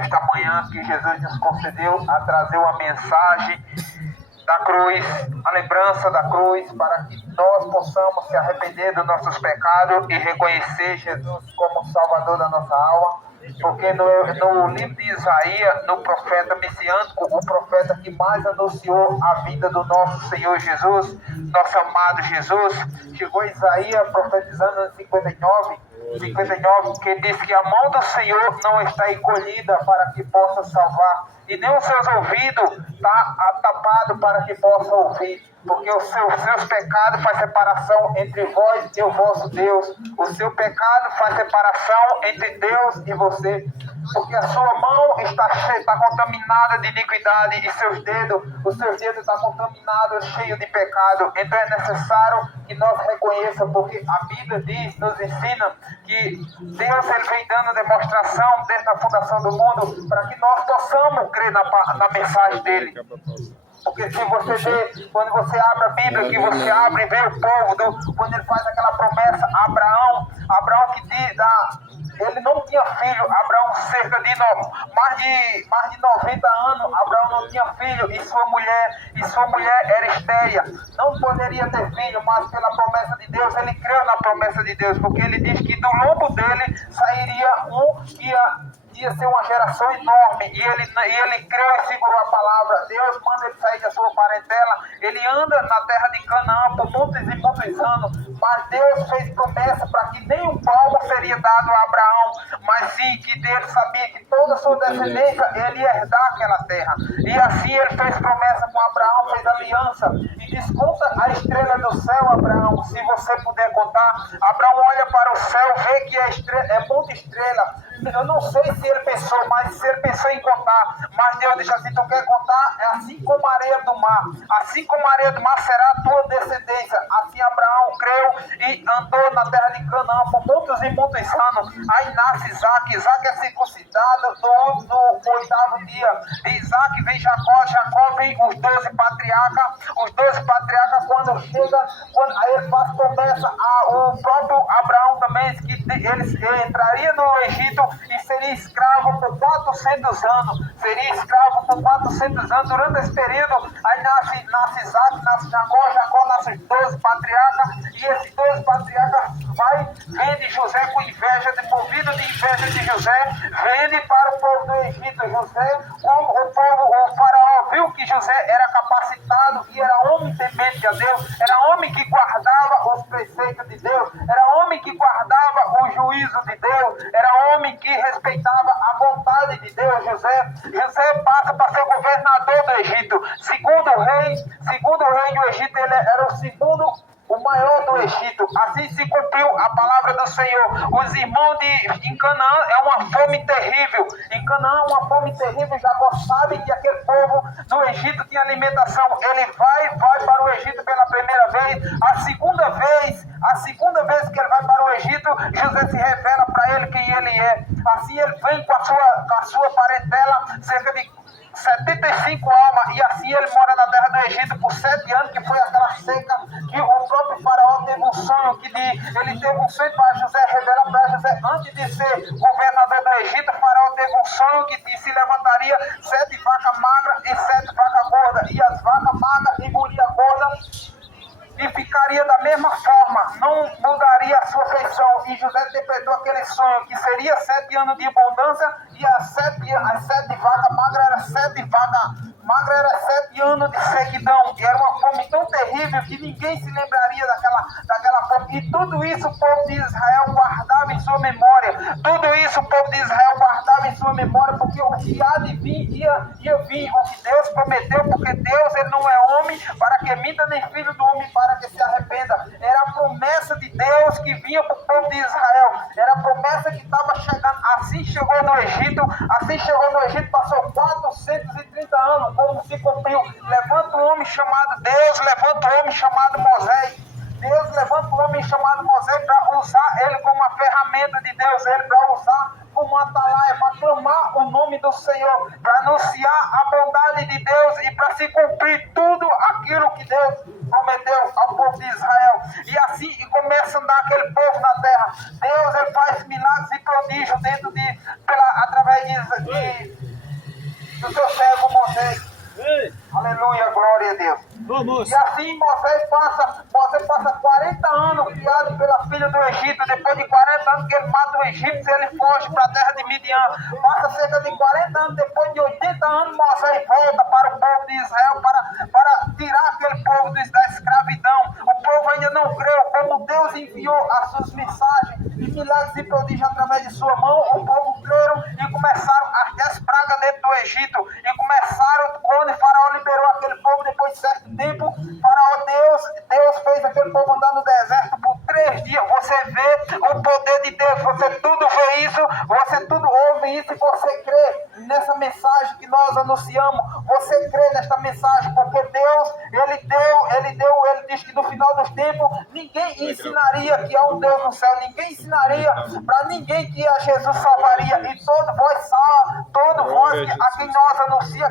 esta manhã que Jesus nos concedeu a trazer uma mensagem da cruz, a lembrança da cruz, para que nós possamos se arrepender dos nossos pecados e reconhecer Jesus como Salvador da nossa alma. Porque no livro de Isaías, no profeta messiânico, o profeta que mais anunciou a vida do nosso Senhor Jesus, nosso amado Jesus, chegou Isaías profetizando em 59, que diz que a mão do Senhor não está encolhida para que possa salvar, e nem os seus ouvidos está tapado para que possa ouvir, porque os seus pecados faz separação entre vós e o vosso Deus. O seu pecado faz separação entre Deus e você, porque a sua mão está contaminada de iniquidade e os seus dedos estão contaminados, cheios de pecado. Então é necessário que nós reconheçamos, porque a Bíblia nos ensina que Deus ele vem dando demonstração desde a fundação do mundo para que nós possamos crer na mensagem dele. Porque se você vê, quando você abre a Bíblia, que você abre e vê o povo, quando ele faz aquela promessa a Abraão que diz, ele não tinha filho, Abraão cerca de mais de 90 anos, Abraão não tinha filho, e sua mulher era estéril, não poderia ter filho, mas pela promessa de Deus, ele creu na promessa de Deus, porque ele diz que do lombo dele sairia que ia ser uma geração enorme, e ele creu e segurou a palavra. Deus manda ele sair da sua parentela, ele anda na terra de Canaã por muitos e muitos anos, mas Deus fez promessa para que nem um palmo seria dado a Abraão, mas sim que Deus sabia que toda a sua descendência ele ia herdar aquela terra, e assim ele fez promessa com Abraão, fez aliança, e diz: conta a estrela do céu, Abraão, se você puder contar. Abraão olha para o céu, vê que é muita estrela. Eu não sei se ele pensou, mas se ele pensou em contar, mas Deus diz assim: tu quer contar? É assim como a areia do mar, assim como a areia do mar será a tua descendência. Assim Abraão creu e andou na terra de Canaã por muitos e muitos anos. Aí nasce Isaac é circuncidado no 8º dia. De Isaac vem Jacó vem os 12 patriarcas, aí ele faz promessa ao próprio Abraão também, que ele entraria no Egito e seria escravo por 400 anos. Durante esse período, aí nasce Isaac, nasce Jacó nasce os 12 patriarcas, e esses 12 patriarcas vende José com inveja, movido de inveja de José, vende para o povo do Egito. José, como o faraó viu que José era capacitado e era homem temente a Deus, era homem que guardava os preceitos de Deus, era homem que guardava o juízo de Deus, era homem que respeitava a vontade de Deus. José passa para ser governador do Egito, segundo o rei do Egito. Ele era o maior do Egito. Assim se cumpriu a palavra do Senhor. Os irmãos em Canaã é uma fome terrível. Em Canaã uma fome terrível. Jacó sabe que aquele povo do Egito tinha alimentação. Ele vai para o Egito pela primeira vez. A segunda vez que ele vai para o Egito, José se revela para ele quem ele é. Assim ele vem com a sua parentela, cerca de 75 almas, e assim ele mora na terra do Egito por 7 anos, que foi aquela seca, que o próprio faraó teve um sonho, ele teve um sonho para José, revela para José, antes de ser governador do Egito, o faraó teve um sonho que se levantaria 7 vacas magras e 7 vacas gordas, e as vacas magras engoliam a gorda, e ficaria da mesma forma, não mudaria a sua feição. E José interpretou aquele sonho, que seria 7 anos de abundância, e as 7 vacas magras eram 7 anos de sequidão, e era uma fome tão terrível que ninguém se lembraria daquela fome. E tudo isso o povo de Israel guardava em sua memória, porque o que há de vir ia vir, o que Deus prometeu, porque Deus ele não é homem para que minta, nem filho do homem para que se arrependa. Era a promessa de Deus que vinha para o povo de Israel, era a promessa que estava chegando. Assim chegou no Egito, passou 430 anos, como se cumpriu. Levanta um homem chamado Deus, levanta um homem chamado Moisés. Deus levanta um homem chamado Moisés para usar ele como uma ferramenta de Deus, ele para usar como uma atalaia, para clamar o nome do Senhor, para anunciar a bondade de Deus e para se cumprir tudo aquilo que Deus prometeu ao povo de Israel. E assim começa a andar aquele povo na terra. Deus ele faz milagres e prodígios através do seu servo Moisés. Aleluia, glória a Deus. E assim Moisés passa 40 anos criado pela filha do Egito. Depois de 40 anos que ele mata o egípcio, ele foge para a terra de Midian. Passa cerca de 40 anos, depois de 80 anos, Moisés volta para o povo de Israel para tirar aquele povo da escravidão. O povo ainda não creu. Como Deus enviou as suas mensagens e milagres e prodígios através de sua mão, o povo creram e começaram as 10 pragas dentro do Egito. E começaram, quando Faraó liberou aquele povo, depois de certo tempo, Deus fez aquele povo andar no deserto por 3 dias. Você vê o poder de Deus, você tudo vê isso, você tudo ouve isso e você crê nessa mensagem que nós anunciamos. Você crê nesta mensagem, porque Deus, ele diz que no final dos tempos, ninguém ensinaria que há um Deus no céu, ninguém ensinaria para ninguém que a Jesus salvaria, e todo voz a quem nós anuncia,